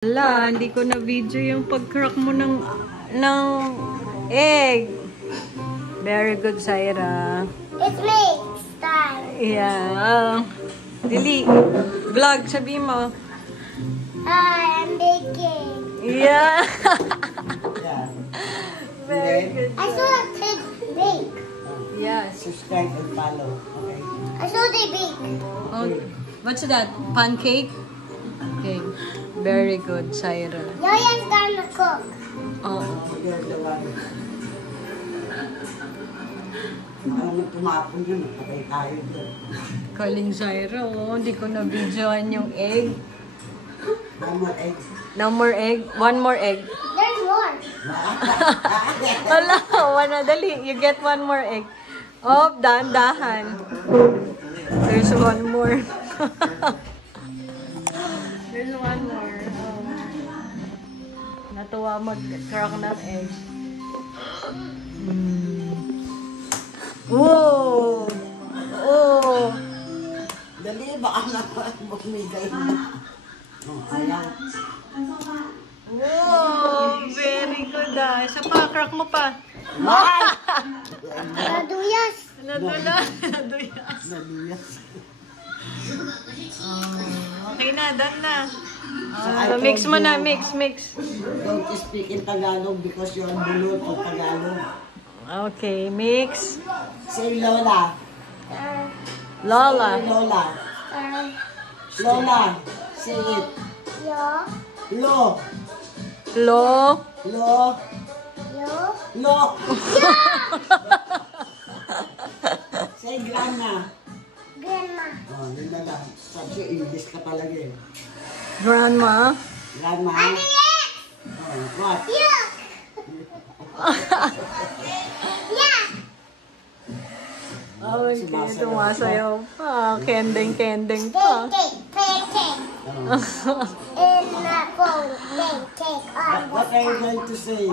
Wala, hindi ko na video yung pag-crack mo ng egg. Very good, Saira. It's mixed time. Yeah. Dili. Vlog, sabi mo. I'm baking. Yeah. Yeah. Very good. I saw a pig bake. Yes. Subscribe and follow. Okay. I saw they bake. Oh, what's that? Pancake? Okay. Very good, Saira. Yaya's gonna cook. Oh. You're the one. Alam mo, tumapon yun. Patay tayo doon. Kaling Saira, oh. Hindi ko na videoan yung egg. One more egg. No more egg. One more egg. There's more. Wala. One na. Dali. You get one more egg. Oh, dahan-dahan. There's one more. There's one more. Oh. Natuwa mag-crack ng egg. Whoa! Oh! Dali, baka naman bumigay na. Oh, ayaw. Wow! Very good ah. Isa pa, crack mo pa. Naduyas. Nadula. Naduyas. Naliyas. Okay na, done na. Mix mo na, mix. Don't speak in Tagalog because you're bulot of Tagalog. Okay, mix. Say Lola. Lola. Say Lola. Lola. Say it. Yo. Lo. Lo. Lo. Yo. Lo. Say grandma. Grandma. Oh, yun na lang. Sabi siya, English ka talaga eh. Grandma. Grandma. Ano yan? Oh, what? Yuck. Yeah. Okay, tumasayaw pa. Kending pa. Pancake. Oh. In the phone. Pancake on the What are you going to say?